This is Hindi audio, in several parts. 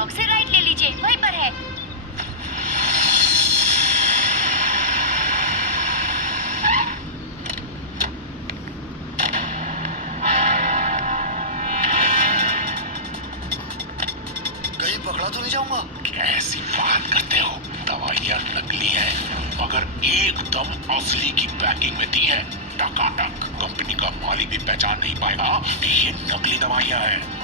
चौक से राइट ले लीजिए, वहीं पर है। कहीं पकड़ा तो नहीं जाऊंगा? कैसी बात करते हो, दवाइयाँ नकली हैं, मगर एकदम असली की पैकिंग में दी है। टकाटक कंपनी का मालिक भी पहचान नहीं पाएगा कि ये नकली दवाइयाँ हैं।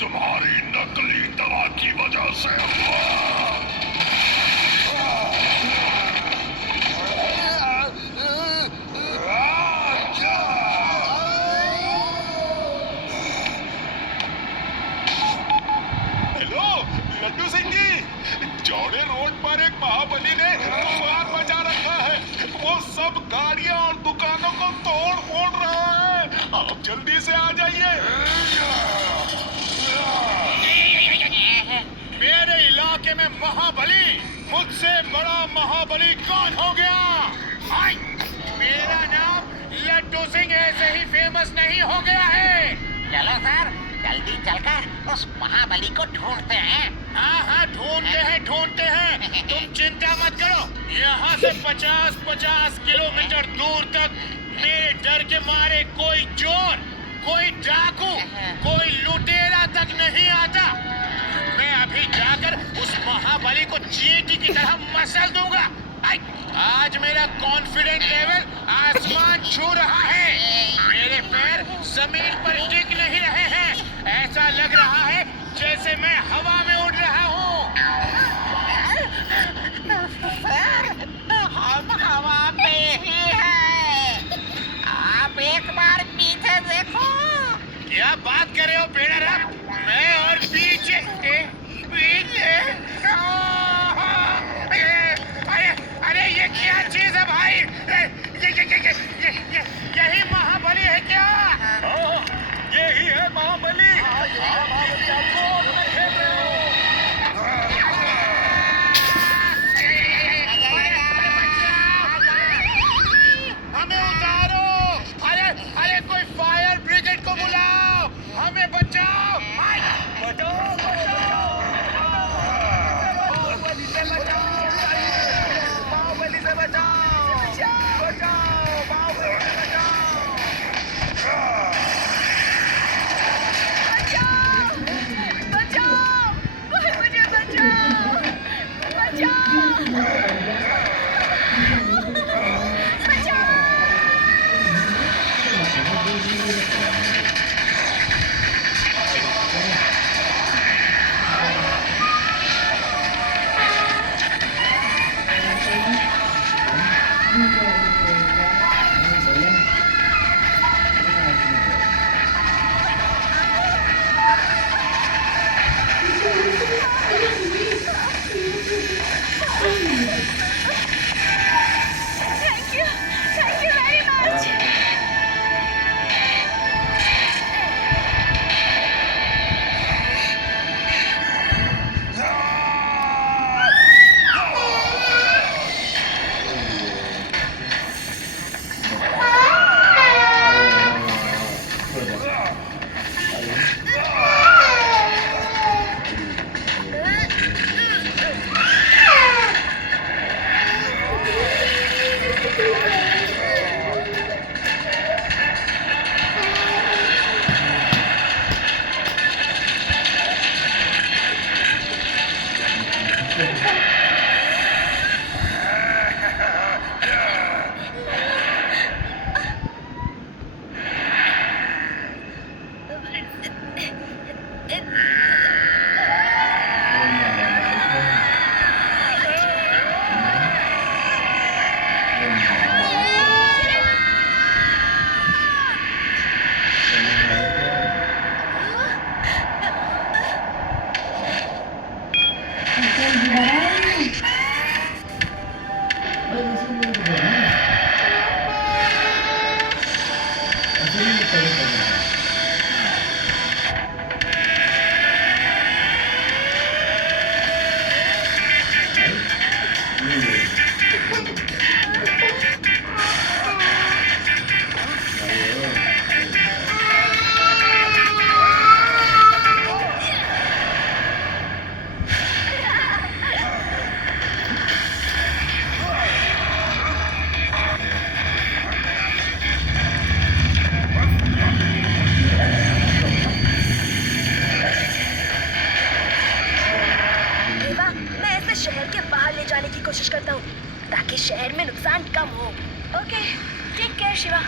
तुम्हारी नकली दवा की वजह से हुआ। हेलो लड्डू सिंह जी, चौड़े रोड पर एक महाबली ने तूफान मचा रखा है। वो सब गाड़ियां और दुकानों को तोड़ फोड़ रहा है। आप जल्दी से आ जाइए। मेरे इलाके में महाबली, मुझसे बड़ा महाबली कौन हो गया? मेरा नाम लड्डू सिंह ऐसे ही फेमस नहीं हो गया है। चलो सर, जल्दी चलकर उस महाबली को ढूंढते हैं। हाँ ढूंढते हैं। तुम चिंता मत करो। यहाँ से 50-50 किलोमीटर दूर तक मेरे डर के मारे कोई चोर, कोई डाकू, कोई लुटेरा तक नहीं आता। मैं अभी जाकर उस महाबली को चींटी की तरह मसल दूंगा। आज मेरा कॉन्फिडेंट लेवल आसमान छू रहा है। मेरे पैर जमीन पर टिक नहीं रहे हैं। ऐसा लग रहा है जैसे मैं हवा में उड़ रहा हूँ। सर, हम हवा में ही हैं। आप एक बार पीछे देखो। क्या बात कर रहे हो बेड़ाराम? मैं और पीछे अरे ये क्या चीज है भाई? यही महाबली है क्या? यही है महाबली। देवा, मैं ऐसे शहर के बाहर ले जाने की कोशिश करता हूँ ताकि शहर में नुकसान कम हो। Okay, take care Shiva.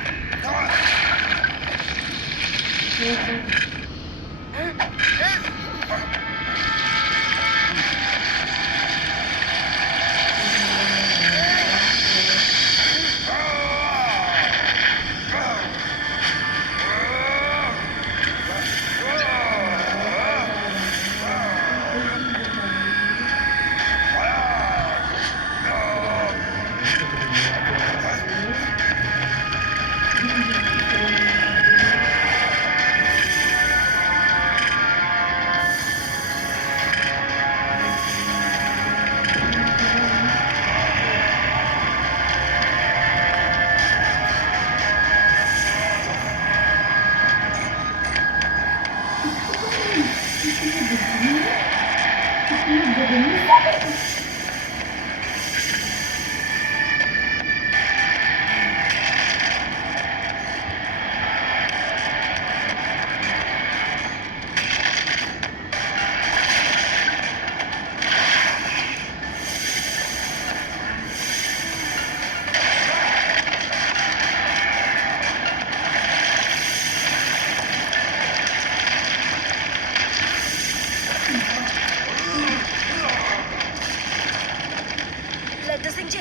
Laddu Singh ji,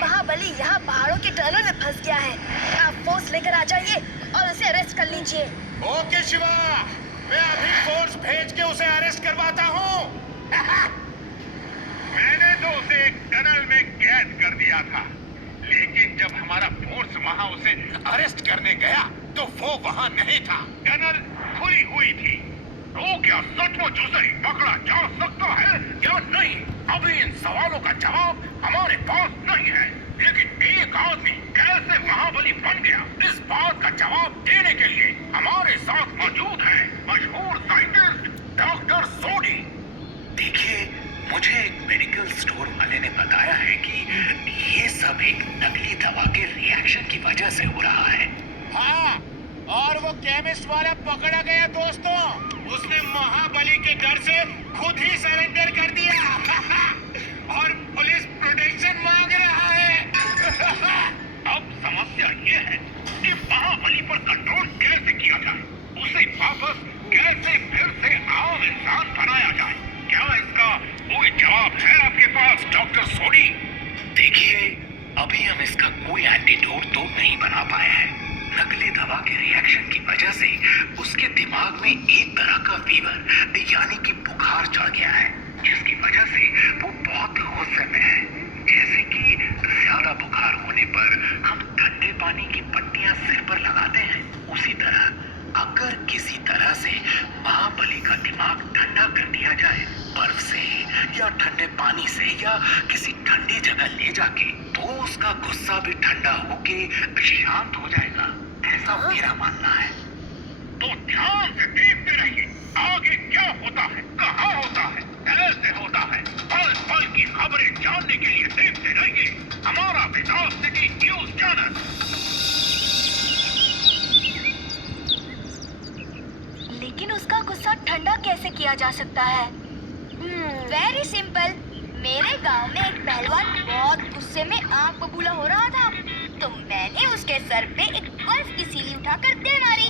महाबली यहाँ पहाड़ों के टनल में फंस गया है। आप फोर्स लेकर आ जाइए और उसे अरेस्ट कर लीजिए। ओके शिवा, मैं अभी फोर्स भेज के उसे अरेस्ट करवाता हूँ। मैंने तो उसे एक टनल में कैद कर दिया था, लेकिन जब हमारा फोर्स वहाँ उसे अरेस्ट करने गया तो वो वहाँ नहीं था। टनल खुली हुई थी। तो क्या सचमुच उसे पकड़ा जा सकता है या नहीं? अभी इन सवालों का जवाब हमारे पास नहीं है, लेकिन एक आदमी कैसे महाबली बन गया, इस बात का जवाब देने के लिए हमारे साथ मौजूद है मशहूर साइंटिस्ट डॉक्टर सोडी। देखिए, मुझे एक मेडिकल स्टोर वाले ने बताया है कि ये सब एक नकली दवा के रिएक्शन की वजह से हो रहा है। हाँ, और वो केमिस्ट वाला पकड़ा गया दोस्तों। उसने महाबली के डर से खुद ही सरेंडर कर दिया और पुलिस प्रोटेक्शन मांग रहा है। अब समस्या ये है कि महाबली पर कंट्रोल कैसे किया जाए, उसे वापस कैसे फिर से आम इंसान बनाया जाए। क्या इसका कोई जवाब है आपके पास डॉक्टर सोडी? देखिए, अभी हम इसका कोई एंटीडोट तो नहीं बना पाए हैं। नकली दवा के रिएक्शन की वजह से उसके दिमाग में एक तरह का फीवर यानी कि बुखार चढ़ गया है, जिसकी वजह से वो बहुत गुस्से में है। जैसे कि ज्यादा बुखार होने पर हम ठंडे पानी की पट्टियां सिर पर लगाते हैं, उसी तरह अगर किसी तरह से महाबली का दिमाग ठंडा कर दिया जाए बर्फ से या ठंडे पानी से या किसी ठंडी जगह ले जाके, तो उसका गुस्सा भी ठंडा होके शांत हो जाएगा, ऐसा मेरा मानना है। तो ध्यान से देखते रहिए, आगे क्या होता है, कहाँ होता है, कैसे होता है। पल पल की खबरें जानने के लिए देखते रहिए हमारा विकास सिटी न्यूज चैनल। लेकिन उसका गुस्सा ठंडा कैसे किया जा सकता है? Very simple. मेरे गांव में एक पहलवान बहुत गुस्से में आग बबूला हो रहा था, तो मैंने उसके सर पे एक बर्फ की सीली उठाकर दे मारी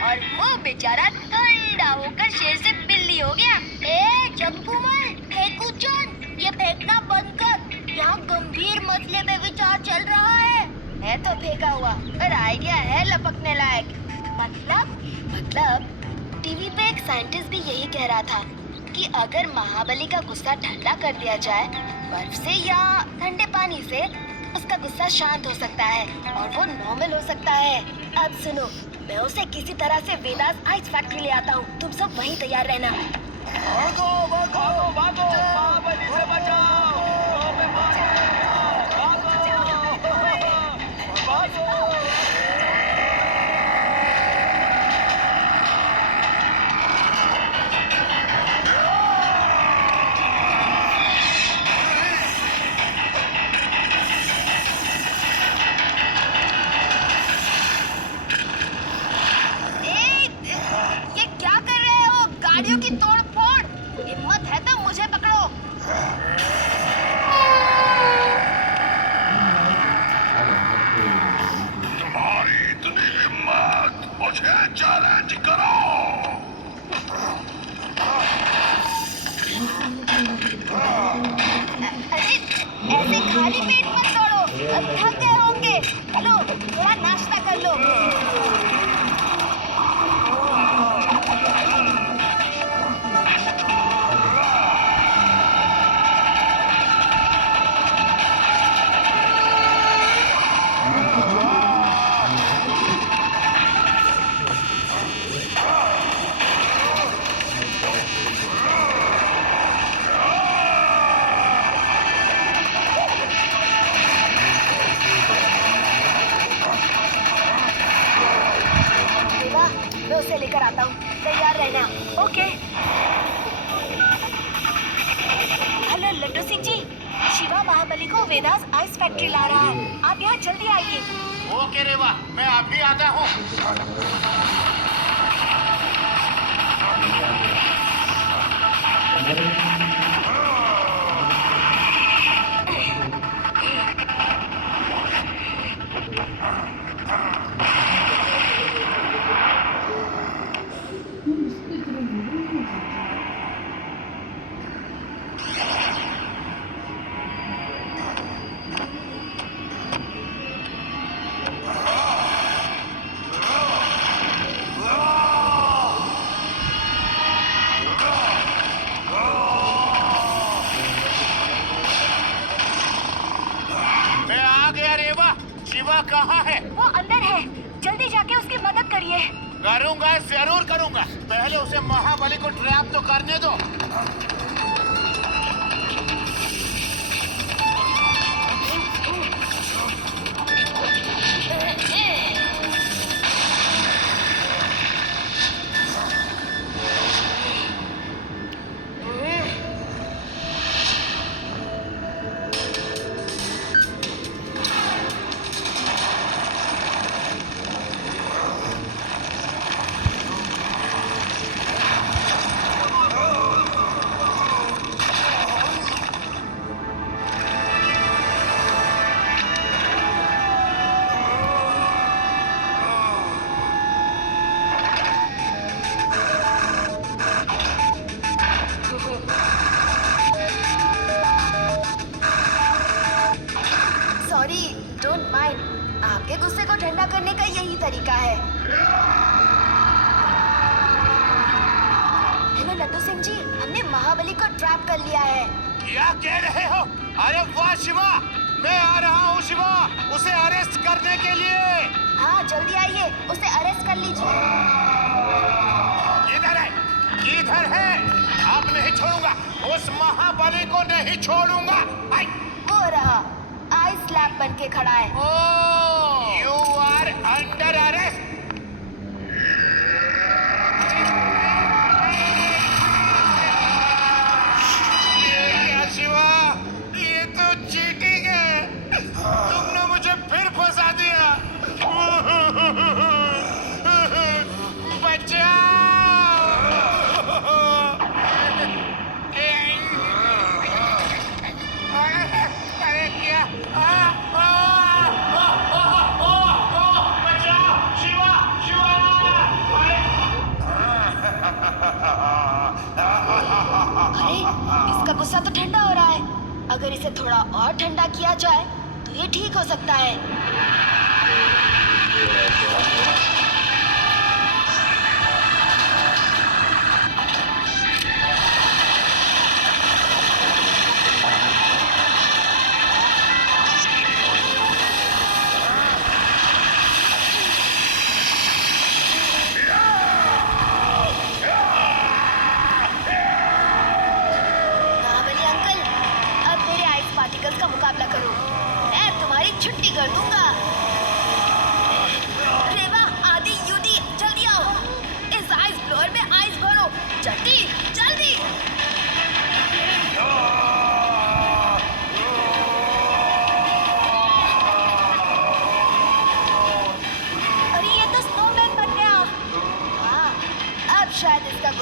और वो बेचारा ठंडा होकर शेर से बिल्ली हो गया। ए जग्गूमल, फेंकू जान, ये फेंकना बंद कर। यहाँ गंभीर मसले पे विचार चल रहा है तो फेंका हुआ, पर आइडिया है लपकने लायक। मतलब टीवी पे एक साइंटिस्ट भी यही कह रहा था कि अगर महाबली का गुस्सा ठंडा कर दिया जाए बर्फ से या ठंडे पानी से, उसका गुस्सा शांत हो सकता है और वो नॉर्मल हो सकता है। अब सुनो, मैं उसे किसी तरह से वेदास आइस फैक्ट्री ले आता हूँ। तुम सब वहीं तैयार रहना। भागो भागो भागो, महाबली से बचाओ, ये क्या कर रहे हो? गाड़ियों की तोड़ फोड़। हिम्मत है तो मुझे पकड़ो। तुम्हारी इतनी हिम्मत, मुझे चैलेंज करो। अरे ऐसे खाली पेट मत दौड़ो, थक गए होंगे। लो थोड़ा नाश्ता कर लो। देवा, मैं उसे लेकर आता हूँ। तैयार रहना। ओके। हेलो लड्डू सिंह जी, शिवा महाबली को वेदास आइस फैक्ट्री ला रहा है। आप यहाँ जल्दी आइए। ओके रेवा, मैं अभी आता हूँ। मैं आ गया रेवा। शिवा कहाँ है? वो अंदर है, जल्दी जाके उसकी मदद करिए। करूंगा, जरूर करूंगा। पहले उसे महाबली को ट्रैप तो करने दो। Sorry, don't mind. आपके गुस्से को ठंडा करने का यही तरीका है। हेलो लड्डू सिंह जी, हमने महाबली को ट्रैप कर लिया है। क्या कह रहे हो? अरे वाह शिवा, मैं आ रहा हूँ शिवा, उसे अरेस्ट करने के लिए। हाँ जल्दी आइए, उसे अरेस्ट कर लीजिए। इधर है, इधर है। अब नहीं छोड़ूंगा, उस महाबली को नहीं छोड़ूंगा। आई। वो रहा, आइस स्लैब बन के खड़ा है। Oh, you are under arrest. ये क्या शिवा? ये तो चीटिंग है। तुमने मुझे फिर फंसा दिया। अरे क्या? अरे इसका गुस्सा तो ठंडा हो रहा है। अगर इसे थोड़ा और ठंडा किया जाए तो ये ठीक हो सकता है।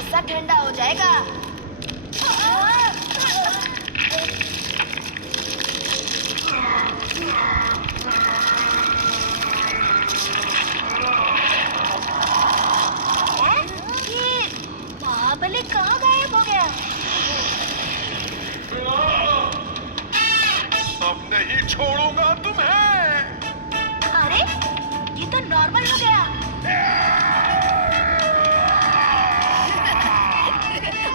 गुस्सा ठंडा हो जाएगा। ये महाबली कहाँ गायब हो गया? अब नहीं छोड़ूंगा तुम्हें। अरे ये तो नॉर्मल हो गया।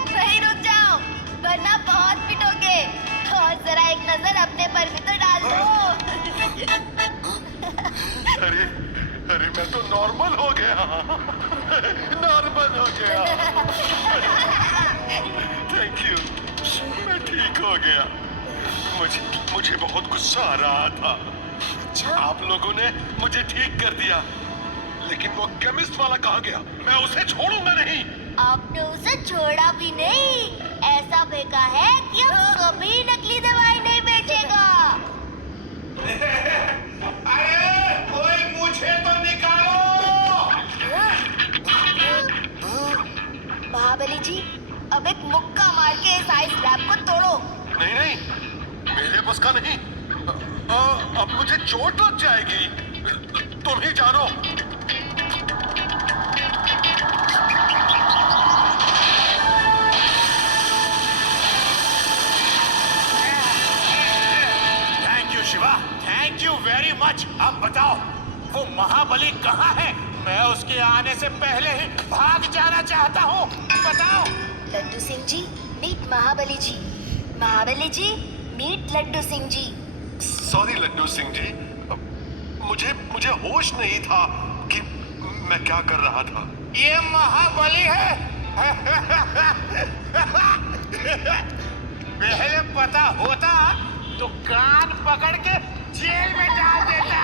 वहीं रुक जाओ वरना बहुत पिटोगे। और जरा एक नजर अपने पर भी तो डाल दो। अरे अरे मैं तो नॉर्मल हो गया। नॉर्मल हो गया। थैंक यू, मैं ठीक हो गया। मुझे बहुत गुस्सा आ रहा था। अच्छा आप लोगों ने मुझे ठीक कर दिया, लेकिन वो केमिस्ट वाला कहाँ गया? मैं उसे छोड़ूंगा नहीं। आपने उसे छोड़ा भी नहीं। ऐसा फेंका है कि अब कभी नकली दवाई नहीं बेचेगा। अरे कोई मुझे तो निकालो। महाबली जी अब एक मुक्का मार के इस आइस लैब को तोड़ो। नहीं नहीं, मेरे बस का नहीं। अब मुझे चोट लग जाएगी। तुम ही जानो। Thank you Shiva, thank you very much. अब बताओ वो महाबली कहाँ है? मैं उसके आने से पहले ही भाग जाना चाहता हूँ। बताओ। लड्डू सिंह जी मीट महाबली जी। महाबली जी मीट लड्डू सिंह जी। सॉरी लड्डू सिंह जी, मुझे होश नहीं था कि मैं क्या कर रहा था। ये महाबली है। पहले पता होता तो कान पकड़ के जेल में डाल देता।